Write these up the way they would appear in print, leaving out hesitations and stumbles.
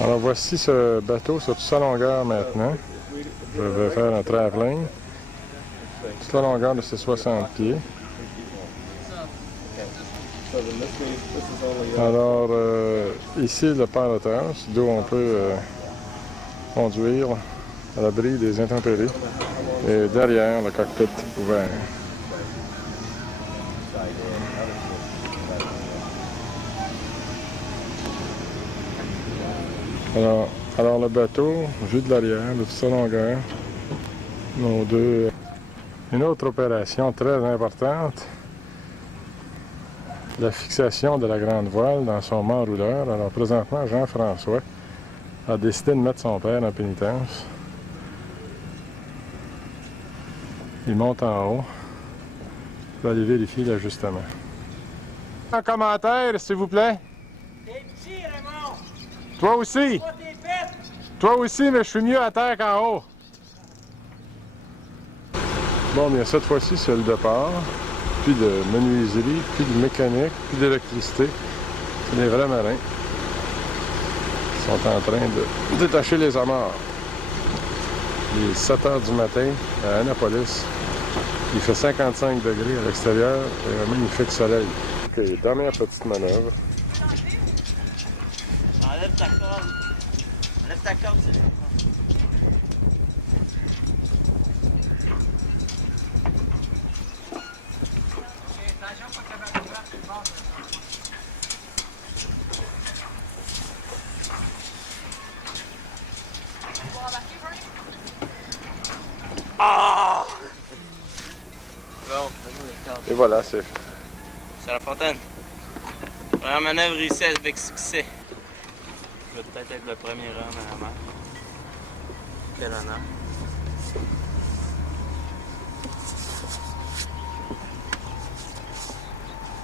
Alors voici ce bateau sur toute sa longueur maintenant. Je vais faire un travelling. Toute la longueur de ces 60 pieds. Alors ici le port de terrasse, d'où on peut conduire à l'abri des intempéries. Et derrière le cockpit ouvert. Alors le bateau, vu de l'arrière, de toute sa longueur, nos deux. Une autre opération très importante, la fixation de la grande voile dans son mât rouleur. Alors présentement, Jean-François a décidé de mettre son père en pénitence. Il monte en haut pour aller vérifier l'ajustement. Un commentaire, s'il vous plaît. T'es petit, Raymond! Toi aussi! Toi, t'es bête! Toi aussi, mais je suis mieux à terre qu'en haut. Bon, bien cette fois-ci, c'est le départ. Puis de menuiserie, puis de mécanique, puis d'électricité. C'est des vrais marins. Ils sont en train de détacher les amarres. Il est 7 h du matin à Annapolis. Il fait 55 degrés à l'extérieur et un magnifique soleil. OK, dernière petite manœuvre. Enlève ta corde. Enlève ta corde, c'est Ah! Bon, Et voilà, c'est fait. c'est la fontaine. Première manœuvre réussie avec succès. Je vais peut-être être le premier homme à la mer. Quel honneur.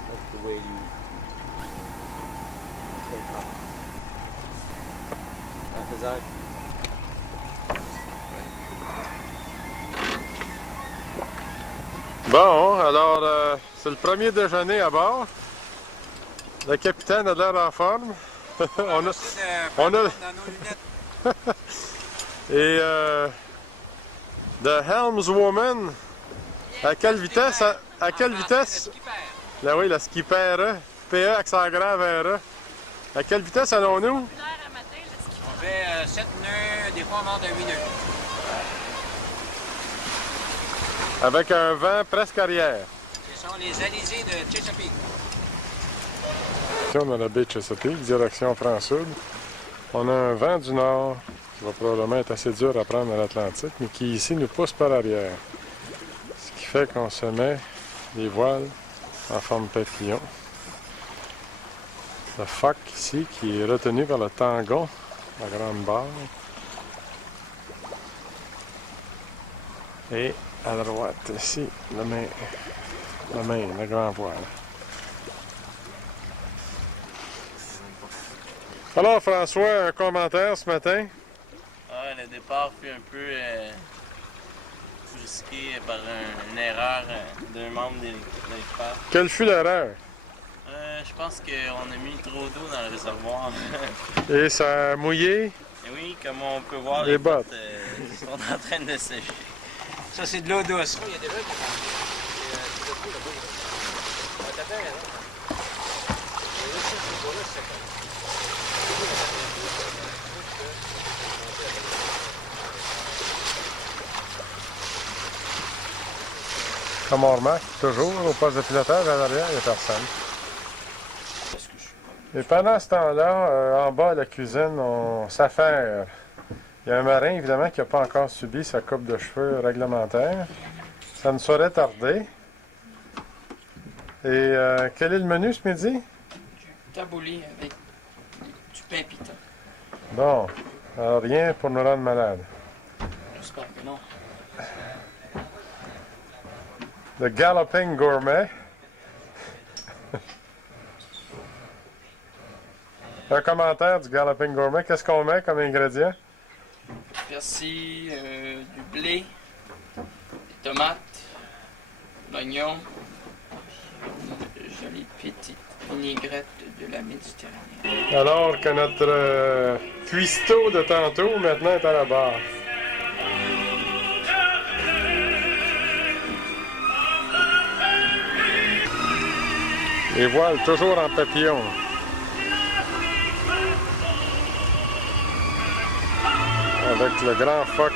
That's the way you take off. En faisant. Bon, alors, c'est le premier déjeuner à bord. Le capitaine a l'air en forme. on a... Et The Helmswoman, à quelle vitesse? À quelle vitesse? Là oui, la skipper, PE accent grave RE. À quelle vitesse allons-nous? On fait 7 nœuds, des fois on monte à 8 nœuds. Avec un vent presque arrière. Ce sont les alizés de Chesapeake. On a la baie de Chesapeake, direction France-Sud. On a un vent du nord qui va probablement être assez dur à prendre à l'Atlantique, mais qui ici nous pousse par arrière. Ce qui fait qu'on se met les voiles en forme papillon. Le foc ici qui est retenu par le tangon, la grande barre. Et à droite ici, la grande voile. Alors François, un commentaire ce matin? Ah, le départ fut un peu brusqué par une erreur d'un membre de l'équipage. Quelle fut l'erreur? Je pense qu'on a mis trop d'eau dans le réservoir. Et ça a mouillé? Et oui, comme on peut voir, les bottes sont en train de sécher. Ça, c'est de l'eau douce. Il y a déjà Comme on remarque, toujours au poste de pilotage à l'arrière, il n'y a personne. Et pendant ce temps-là, en bas de la cuisine, on s'affaire. Il y a un marin, évidemment, qui n'a pas encore subi sa coupe de cheveux réglementaire. Ça ne saurait tarder. Et quel est le menu ce midi? du taboulé avec du pain pita. Bon, alors rien pour nous rendre malades. J'espère que non. Le Galloping Gourmet. Un commentaire du Galloping Gourmet. Qu'est-ce qu'on met comme ingrédient? Persil, du blé, des tomates, l'oignon, une jolie petite Vinaigrette de la Méditerranée. Alors que notre cuistot de tantôt, maintenant, est à la barre. Les voiles toujours en papillon. Avec le grand phoque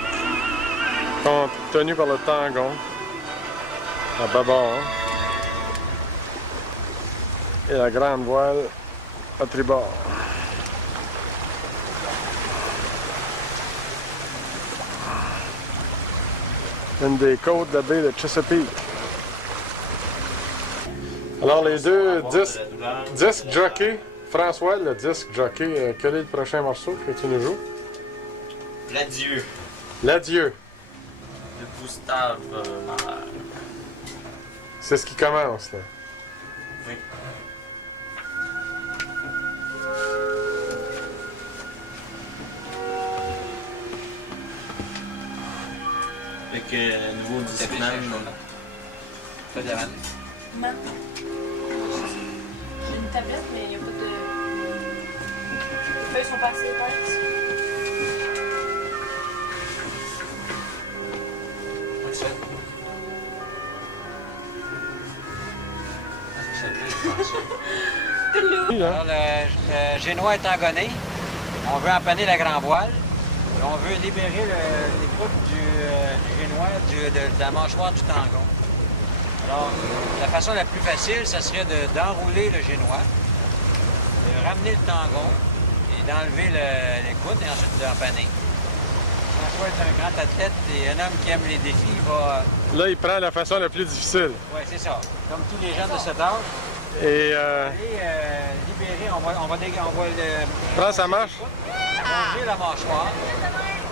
tenu par le tangon à bâbord et la grande voile à tribord. Une des côtes de la baie de Chesapeake. Alors les deux disques jockey. François, le disque jockey, quel est le prochain morceau que tu nous joues? L'adieu L'adieu. de Gustave Mahler. C'est ce qui commence là. Oui. Fait que nouveau Discman. Pas de la vanne. Non. J'ai une tablette, mais il n'y a pas de. Les feuilles sont pas assez épaisses. Pas de ça. Oui, hein? Alors, le génois est engonné. On veut empanner la grand voile. Et on veut libérer les coupes du génois de la mâchoire du tangon. Alors, la façon la plus facile, ça serait d'enrouler le génois, de ramener le tangon et d'enlever l'écoute et ensuite de l'empanner. François est un grand athlète et un homme qui aime les défis. Il va... Là, il prend la façon la plus difficile. Oui, c'est ça. Comme tous les gens de cet âge. Et Libérer, on va prend sa marche. ouvrir la mâchoire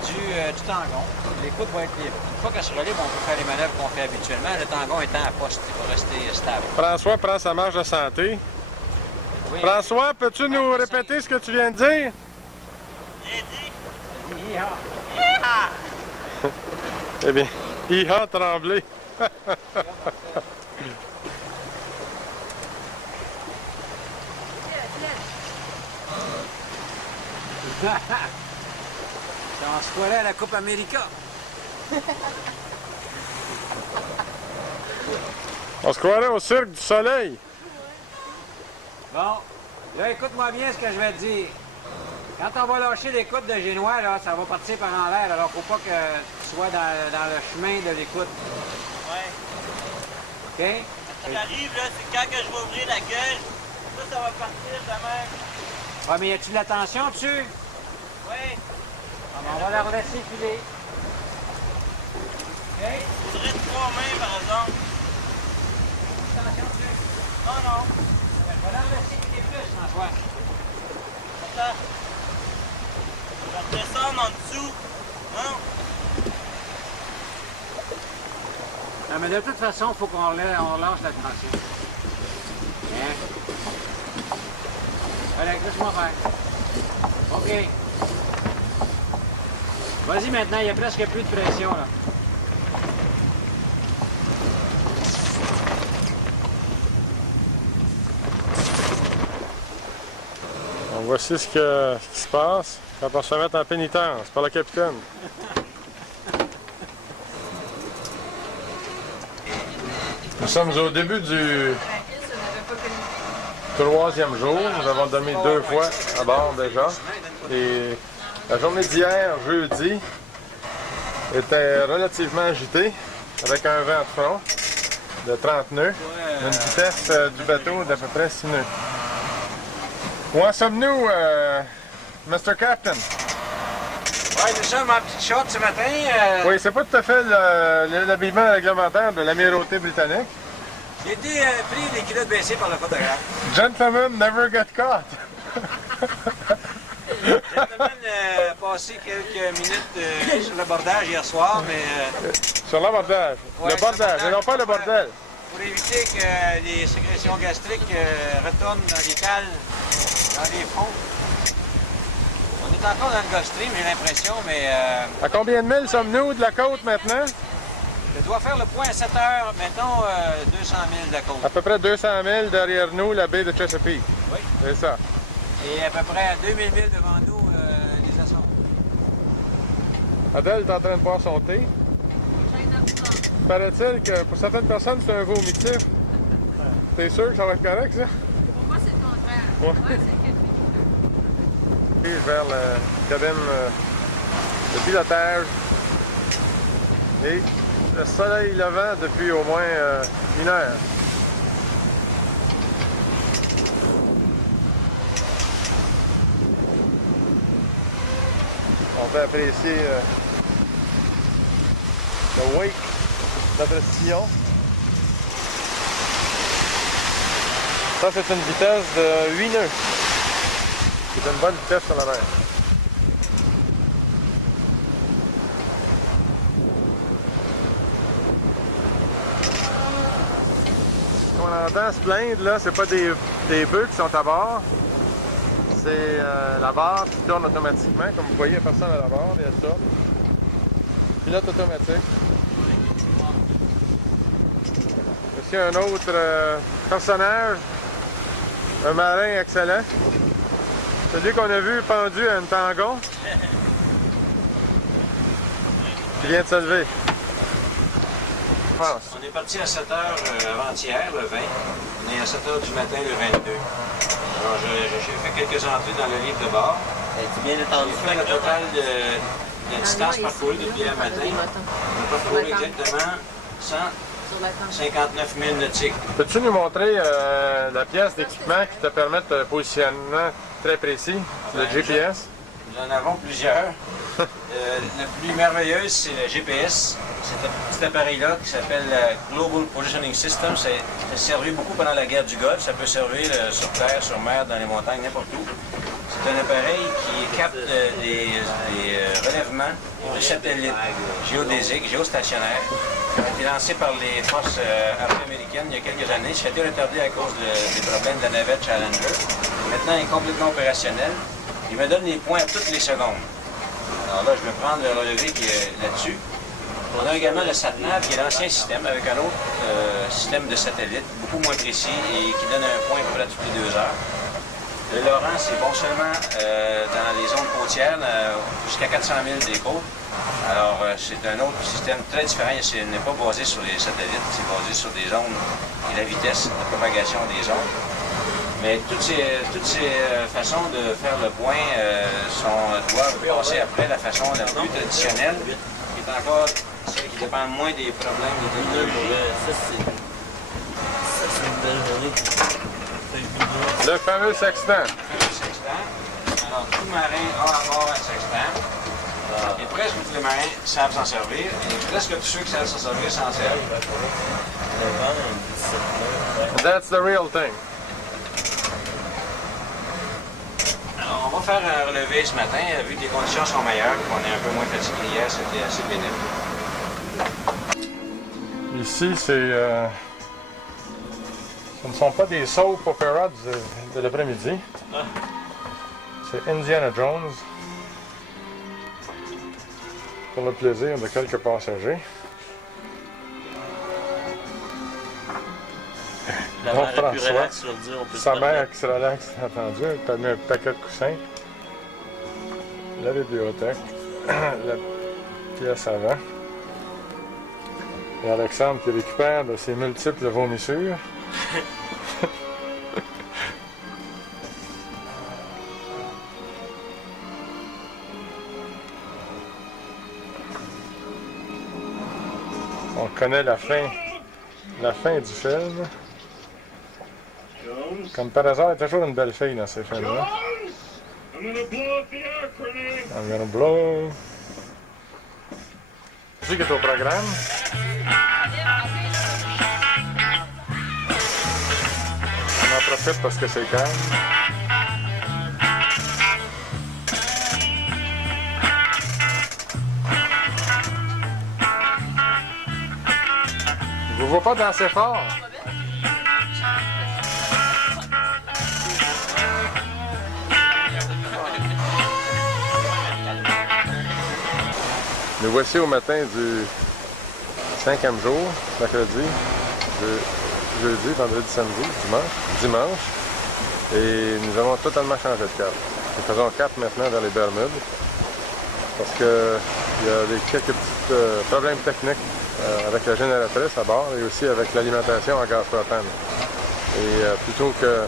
du tangon. L'écoute va être libre. Une fois qu'elle sera libre, on peut faire les manœuvres qu'on fait habituellement. Le tangon étant à poste, il va rester stable. François prend sa marche de santé. Oui. François, peux-tu nous répéter ce que tu viens de dire? Hi-ha. Eh bien, Iha Tremblay. On se croirait à la Coupe América. On se croirait au Cirque du Soleil. Bon, là, écoute-moi bien ce que je vais te dire. Quand on va lâcher l'écoute de génois, là, ça va partir par en l'air, alors faut pas que tu sois dans le chemin de l'écoute. Ouais. OK? Ce qui arrive, là, c'est quand que je vais ouvrir la gueule, ça va partir de même. Ah, mais y a-tu de la tension dessus? Ouais. Ah, ben, on va la laisser filer. OK? Il faudrait 3 mains, par exemple. Tension dessus. Non, non. On va la laisser filer plus, François. Attends. Je vais redescendre en dessous. Non. Non, mais de toute façon, il faut qu'on lâche la tension. Bien. Allez, laisse-moi faire. OK. Vas-y maintenant, il n'y a presque plus de pression, là. Donc, voici ce qui se passe quand on se met en pénitence par le capitaine. Nous sommes au début du 3e jour. Nous avons dormi 2 fois à bord déjà. Et la journée d'hier, jeudi, était relativement agitée avec un vent de front de 30 nœuds, une vitesse du bateau d'à peu près 6 nœuds. Où en sommes-nous, Mr. Captain? Ouais, nous sommes en petite short ce matin. Oui, c'est pas tout à fait l'habillement réglementaire de l'amirauté britannique. J'ai été pris les culottes baissées par le photographe. Gentlemen never get caught. Gentleman a passé quelques minutes sur le bordage hier soir, mais Sur l'abordage. Ouais, Le bordage, et non pas le bordel. pour éviter que les sécrétions gastriques retournent dans les cales, dans les fonds. On est encore dans le Gulf Stream, j'ai l'impression, mais À combien de milles sommes-nous de la côte maintenant? Je dois faire le point à 7 heures, mettons 200 000 de la côte. À peu près 200 000 derrière nous, la baie de Chesapeake. Oui. C'est ça. Et à peu près 2000 000 devant nous, les Açores. Adèle est en train de boire son thé. Paraît-il que pour certaines personnes, c'est un vomitif. T'es sûr que ça va être correct, ça? Pour moi, c'est le contraire. Ouais. Ouais, c'est le café. Vers la cabine de pilotage. Et le soleil levant depuis au moins 1 heure. On peut apprécier le wake de notre sillon. Ça, c'est une vitesse de 8 nœuds. C'est une bonne vitesse sur la mer. Ce qu'on entend se plaindre, là, c'est pas des bœufs qui sont à bord. C'est la barre qui tourne automatiquement. Comme vous voyez, il n'y a personne à la barre, il y a ça. Pilote automatique. Ici, un autre personnage, un marin excellent. Celui qu'on a vu pendu à une tangon. Qui vient de se lever. On est parti à 7 heures avant-hier, le 20. On est à 7 heures du matin, le 22. Alors, j'ai fait quelques entrées dans le livre de bord. Es-tu bien détendu? J'ai fait le total de distance parcourue depuis hier matin. On a parcouru exactement 159 000 nautiques. Peux-tu nous montrer la pièce d'équipement qui te permet de positionnement très précis, le GPS? Nous en avons plusieurs. La plus merveilleuse, c'est le GPS. C'est un petit appareil-là qui s'appelle Global Positioning System. Ça a servi beaucoup pendant la guerre du Golfe. Ça peut servir sur terre, sur mer, dans les montagnes, n'importe où. C'est un appareil qui capte des relèvements de satellites géodésiques, géostationnaires, qui ont été lancés par les forces afro-américaines il y a quelques années. Ça a été retardé à cause des problèmes de la navette Challenger. Maintenant, il est complètement opérationnel. Il me donne les points à toutes les secondes. Alors là, je vais prendre le relevé qui est là-dessus. On a également le SatNav, qui est l'ancien système, avec un autre système de satellite, beaucoup moins précis et qui donne un point à peu près toutes les 2 heures. Le Laurent, c'est bon seulement dans les zones côtières, jusqu'à 400 000 des côtes. Alors, c'est un autre système très différent. Ce n'est pas basé sur les satellites, c'est basé sur des zones et la vitesse de propagation des ondes. Mais toutes ces façons de faire le point doivent passer après la façon la plus traditionnelle, qui est encore celle qui dépend moins des problèmes de technologie. Ça, c'est une belle journée. Le fameux sextant. Alors, tout marin a à bord un sextant. Et presque tous les marins savent s'en servir. Et presque tous ceux qui savent s'en servir s'en servent. That's the real thing. Alors, on va faire un relevé ce matin, vu que les conditions sont meilleures, qu'on est un peu moins fatigué hier, c'était assez bénéfique. Ici, ce ne sont pas des soap opera de l'après-midi. C'est Indiana Jones. Pour le plaisir de quelques passagers. La On mère prend est plus soin. relax sur le dire, on peut Sa se mère permettre. qui se relaxe, entendu. T'as mis un paquet de coussins. La bibliothèque. La pièce avant. Et Alexandre qui récupère de ses multiples vomissures. On connaît la fin du film. Comme par hasard, il y a toujours une belle fille dans ces films-là. I'm gonna blow. C'est qui est au programme. On en profite parce que c'est calme. Je vous vois pas danser fort. Nous voici au matin du 5e jour, mercredi, jeudi, vendredi, samedi, dimanche. Et nous avons totalement changé de cap. Nous faisons cap maintenant dans les Bermudes parce qu'il y a quelques petits problèmes techniques avec la génératrice à bord et aussi avec l'alimentation en gaz propane. Et plutôt que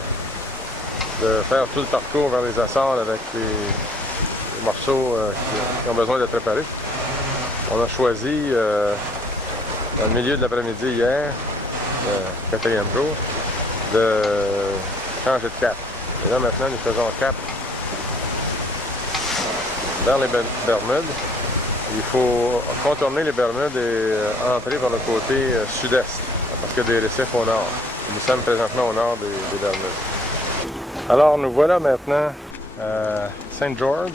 de faire tout le parcours vers les Açores avec les morceaux qui ont besoin d'être réparés, on a choisi dans le milieu de l'après-midi hier, le 4e jour, de changer de cap. Et là maintenant nous faisons cap vers les Bermudes. Il faut contourner les Bermudes et entrer par le côté sud-est, parce qu'il y a des récifs au nord. Nous sommes présentement au nord des Bermudes. Alors nous voilà maintenant à Saint George,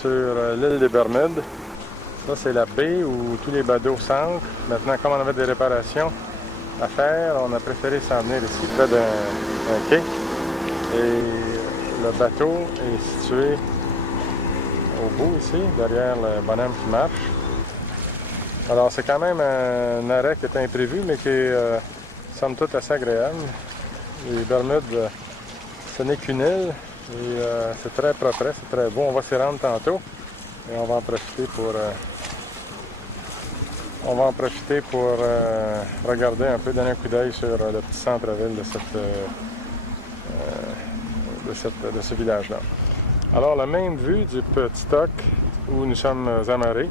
sur l'île des Bermudes. Ça c'est la baie où tous les bateaux s'ancrent. Maintenant, comme on avait des réparations à faire, on a préféré s'en venir ici, près d'un quai. Et le bateau est situé au bout ici, derrière le bonhomme qui marche. Alors c'est quand même un arrêt qui est imprévu, mais qui est somme toute assez agréable. Les Bermudes, ce n'est qu'une île, et c'est très propre, c'est très beau. On va s'y rendre tantôt, et on va en profiter pour regarder un peu, donner un coup d'œil sur le petit centre-ville de ce village-là. Alors, la même vue du petit dock où nous sommes amarrés,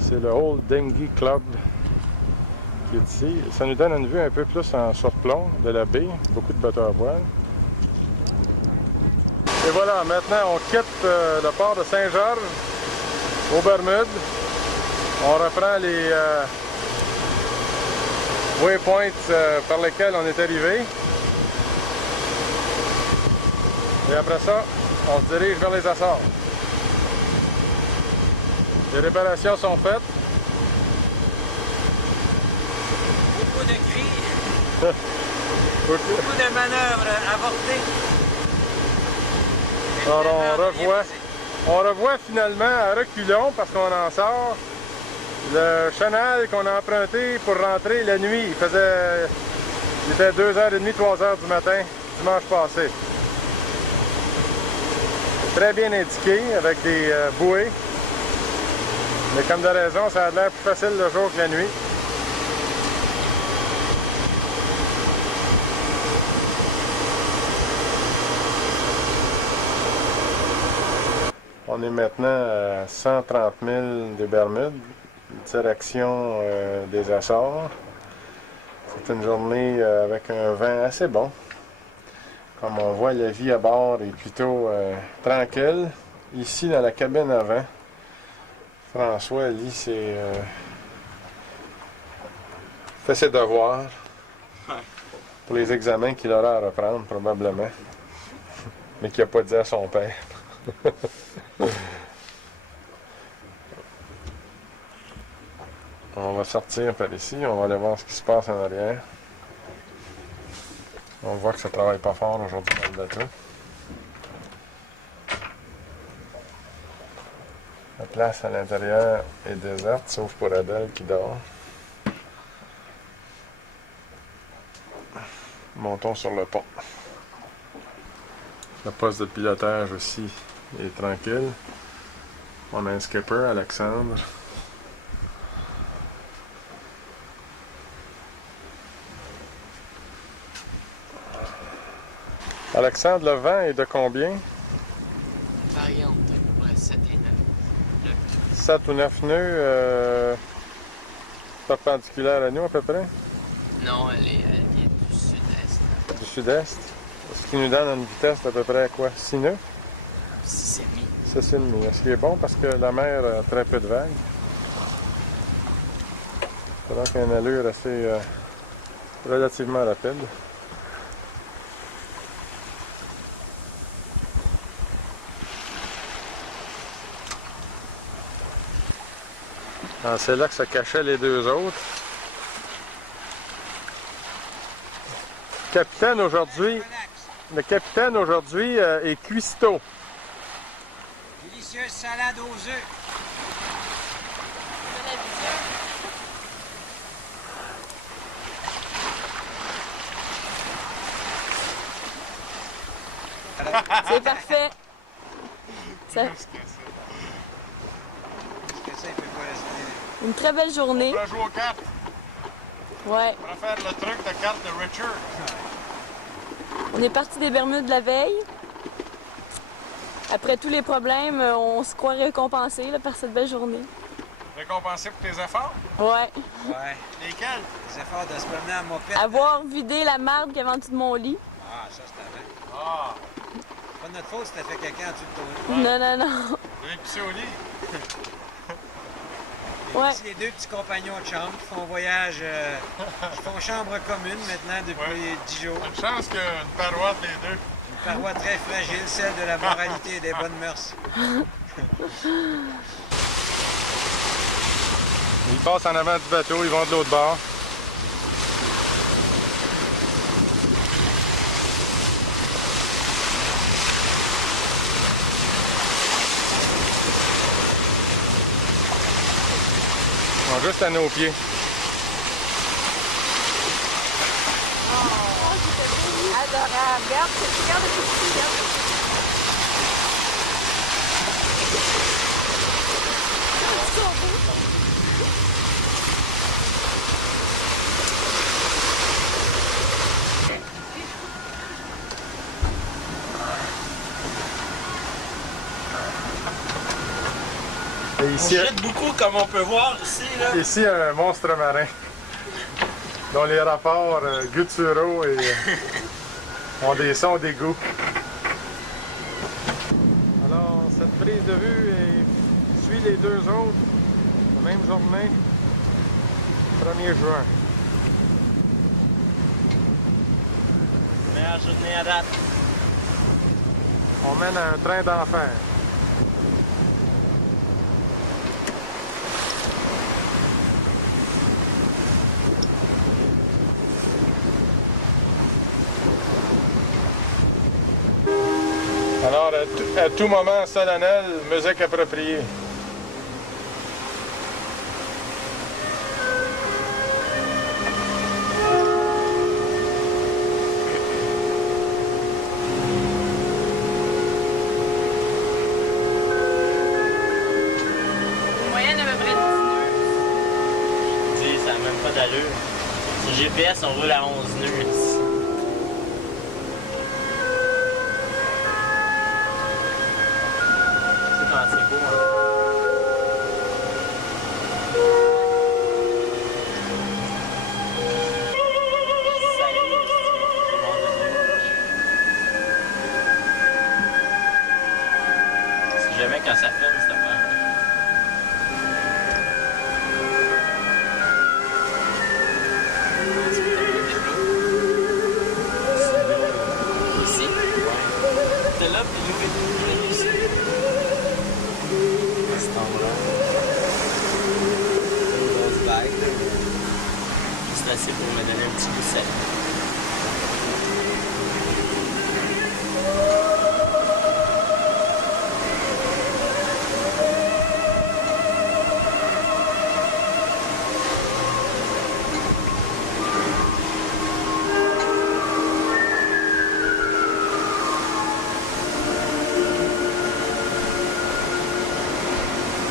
c'est le Old Dinghy Club qui est ici. Ça nous donne une vue un peu plus en surplomb de la baie, beaucoup de bateaux à voile. Et voilà, maintenant on quitte le port de Saint-Georges aux Bermudes. On reprend les waypoints par lesquels on est arrivé. Et après ça, on se dirige vers les Açores. Les réparations sont faites. Beaucoup de cris, beaucoup de manœuvres avortées. Alors on revoit finalement à reculons, parce qu'on en sort, le chenal qu'on a emprunté pour rentrer la nuit. Il était 2h30, 3h du matin, dimanche passé. Très bien indiqué, avec des bouées. Mais comme de raison, ça a l'air plus facile le jour que la nuit. On est maintenant à 130 000 des Bermudes, direction des Açores. C'est une journée avec un vent assez bon. Comme on voit, la vie à bord est plutôt tranquille. Ici, dans la cabine avant, François, lui, fait ses devoirs pour les examens qu'il aura à reprendre, probablement, mais qu'il n'a pas dit à son père. On va sortir par ici, on va aller voir ce qui se passe en arrière. On voit que ça travaille pas fort aujourd'hui dans le bateau. La place à l'intérieur est déserte, sauf pour Adèle qui dort. Montons sur le pont. Le poste de pilotage aussi est tranquille. On a un skipper, Alexandre. Alexandre, le vent est de combien? Variante, à peu près 7 et 9. 7 ou 9 nœuds perpendiculaires à nous à peu près? Non, elle vient du sud-est. Du sud-est. Ce qui nous donne une vitesse d'à peu près quoi? 6 nœuds? 6,5. 6,5. Ce qui est bon parce que la mer a très peu de vagues. C'est donc une allure assez relativement rapide. C'est là que se cachaient les deux autres. Le capitaine aujourd'hui est cuistot. Délicieuse salade aux œufs. C'est parfait. Ça- Plus que ça. Parce que ça, il peut pas rester. Une très belle journée. On va jouer aux cartes. Ouais. On va faire le truc de carte de Richard. On est parti des Bermudes la veille. Après tous les problèmes, on se croit récompensé là, par cette belle journée. Récompensé pour tes efforts. Ouais. Ouais. Lesquels? Les efforts de se promener en mopette. Avoir vidé la marde qu'il y avait en dessous de mon lit. Ah, ça, c'était avant. Ah, Pas de notre faute si t'as fait quelqu'un en dessous de ton lit. Non, non, non. vous avez pissé au lit. Ouais. Ici, les deux petits compagnons de chambre qui font voyage, qui font chambre commune maintenant depuis 10 jours. Une chance qu'une paroisse les deux. Une paroi très fragile, celle de la moralité et des bonnes mœurs. Ils passent en avant du bateau, ils vont de l'autre bord. Ils vont juste à nos pieds. Adorable. Regarde ce petit là. Et On jette beaucoup, comme on peut voir ici. Là. ici, un monstre marin dont les rapports gutturaux et, ont des sons d'égout. Alors, cette prise de vue suit les deux autres, la même journée, 1er juin. Meilleure journée à date. On mène un train d'enfer. Alors, à tout moment solennel, musique appropriée. Une moyenne à peu près 19. Dis, ça n'a même pas d'allure. Sur GPS, on roule à 11 nœuds. C'est quand c'est beau, hein? Si jamais quand ça ferme, ça va. Ici? Ouais. T'es là, puis nous, on est ici. À cet endroit. Une grosse vague, là. C'est assez pour me donner un petit coup sec.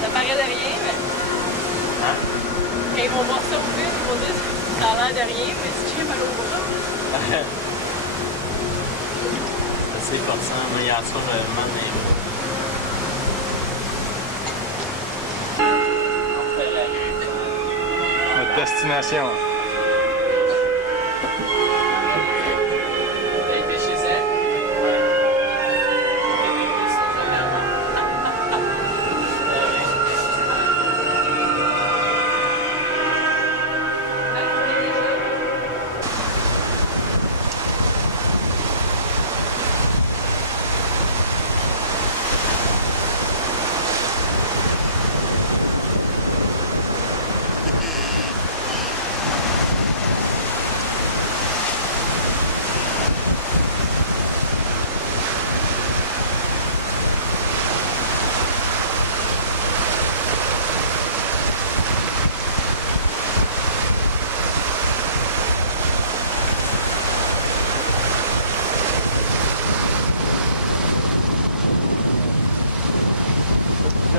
Ça paraît de rien, mais Hein? quand ils vont voir ça au film, ils vont dire ça a l'air de rien, mais si j'ai mal au bras. C'est comme ça, mais hier soir, je demande les mots. On fait la rue. Notre destination. T'as été chez elle? Ouais. T'as été chez elle avant?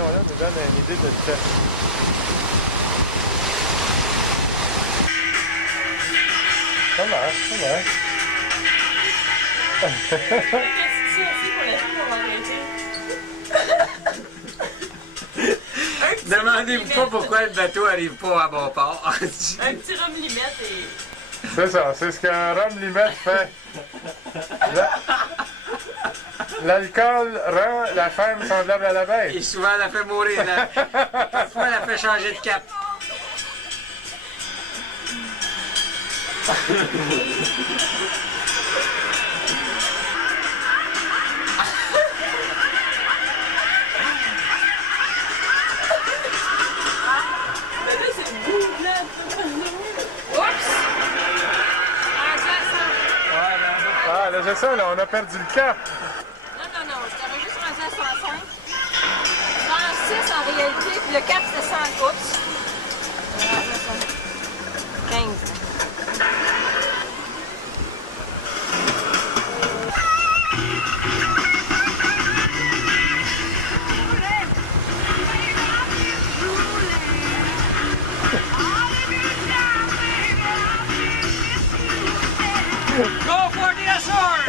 information-là nous donne une idée de vitesse. Ça marche, ça marche. Qu'est-ce que c'est pour la fille pour m'arrêter? Demandez-vous pas pourquoi le bateau arrive pas à bon port. Un petit rhum limette et... C'est ça, c'est ce qu'un rhum limette fait. L'alcool rend la femme semblable à Et l'abeille. souvent, elle a fait mourir. Parfois, elle a fait changer de cap. Mais là, c'est beau, là. Oups! Ah, là, c'est ça, là, on a perdu le cap. Non, j'étais juste rendu à 105. 106 en réalité, puis le cap c'était 100. Oups! 15. Go for the Azores!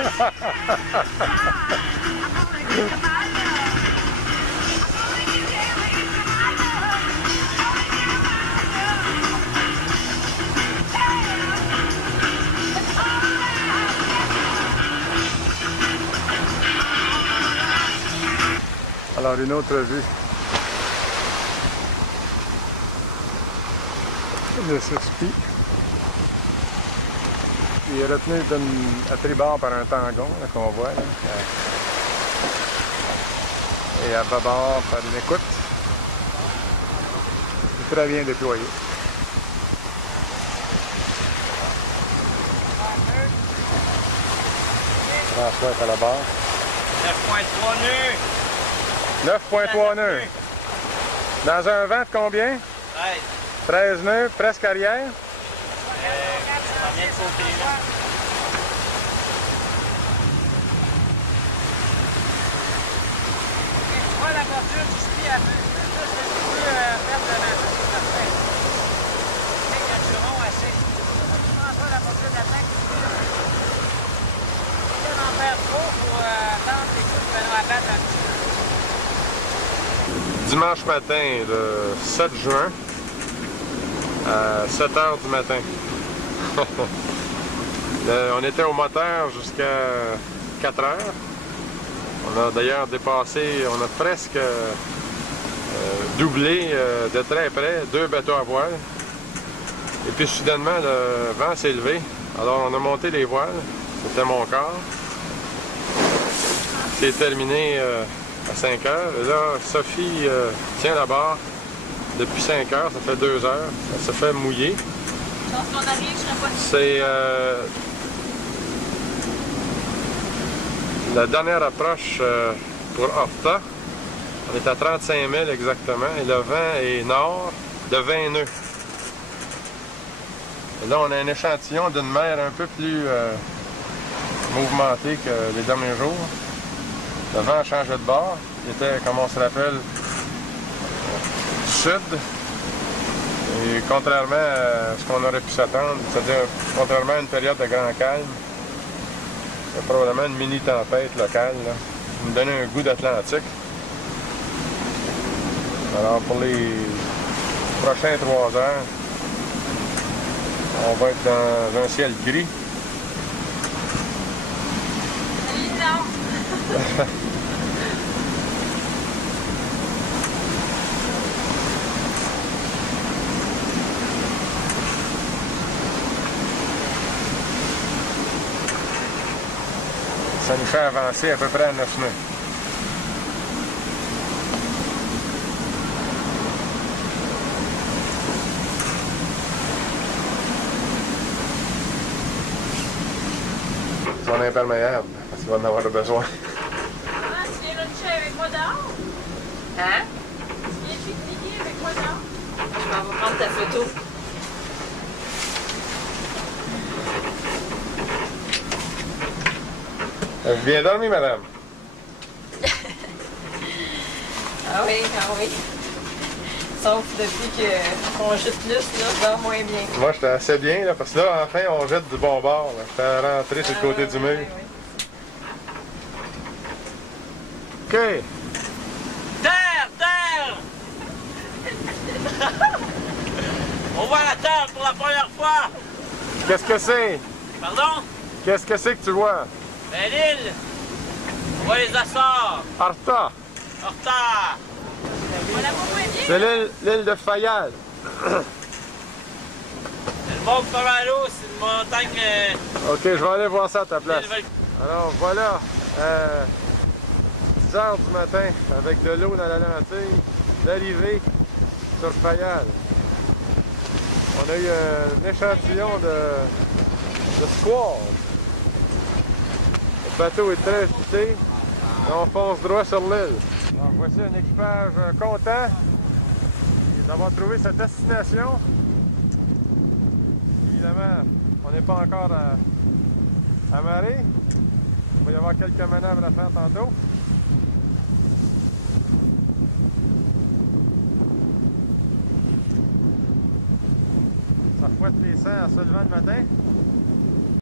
Alors, une autre vue de ce ski. Il est retenu à tribord par un tangon qu'on voit là. Et à bâbord par une écoute. Très bien déployé. François est à la barre. 9.3 nœuds. 9.3 nœuds. Dans un vent de combien? 13 nœuds, presque arrière. Combien de côté, là? Tu vois la bordure du ski à peu. Ça, c'est un peu perdre de la c'est parfait. Avec un turon assez. Tu prends pas la bordure de la plaque. Si on en perd trop, il faut attendre les coups de Benoît battre un petit peu. Dimanche matin, le 7 juin, à 7 h du matin. On était au moteur jusqu'à 4 heures. On a d'ailleurs dépassé, on a presque doublé de très près 2 bateaux à voile. Et puis soudainement, le vent s'est levé. Alors on a monté les voiles. C'était mon quart. C'est terminé à 5 heures. Et là, Sophie tient la barre depuis 5 heures. Ça fait 2 heures. Elle se fait mouiller. Lorsqu'on arrive, je serais pas ici. C'est la dernière approche pour Horta. On est à 35 000 exactement et le vent est nord de 20 nœuds. Et là, on a un échantillon d'une mer un peu plus mouvementée que les derniers jours. Le vent a changé de bord. Il était, comme on se rappelle, du sud. Et contrairement à ce qu'on aurait pu s'attendre, c'est-à-dire contrairement à une période de grand calme, c'est probablement une mini-tempête locale, là, qui nous donnait un goût d'Atlantique. Alors pour les prochains 3 heures, on va être dans un ciel gris. Ça nous fait avancer à peu près à 9 nœuds. Son imperméable, parce qu'il va en avoir besoin. Ah, tu viens luncher avec moi dehors? Hein? Tu viens pique-niquer avec moi dehors? Je m'en vais prendre ta photo. Bien dormi, madame. Ah oui, ah oui. Sauf depuis qu'on jette plus, là, ça va moins bien. Moi, j'étais assez bien, là, parce que là, enfin, on jette du bon bord. là. J'étais rentré sur le côté du mur. OK. Terre! Terre! On voit la terre pour la première fois! Qu'est-ce que c'est? Pardon? Qu'est-ce que c'est que tu vois? Ben l'île! On voit les Açores! Arta. Horta! On la voit moins bien. C'est l'île de Fayal. Le Mont Famalo, c'est une montagne... OK, je vais aller voir ça à ta place. l'île Alors, voilà. 10 h du matin, avec de l'eau dans la lentille, l'arrivée sur Fayal. On a eu un échantillon de squall. Le bateau est très agité et on fonce droit sur l'île. Alors, voici un équipage content d'avoir trouvé sa destination. Évidemment, on n'est pas encore à marée. Il va y avoir quelques manœuvres à faire tantôt. Ça fouette les sangs en se levant le matin.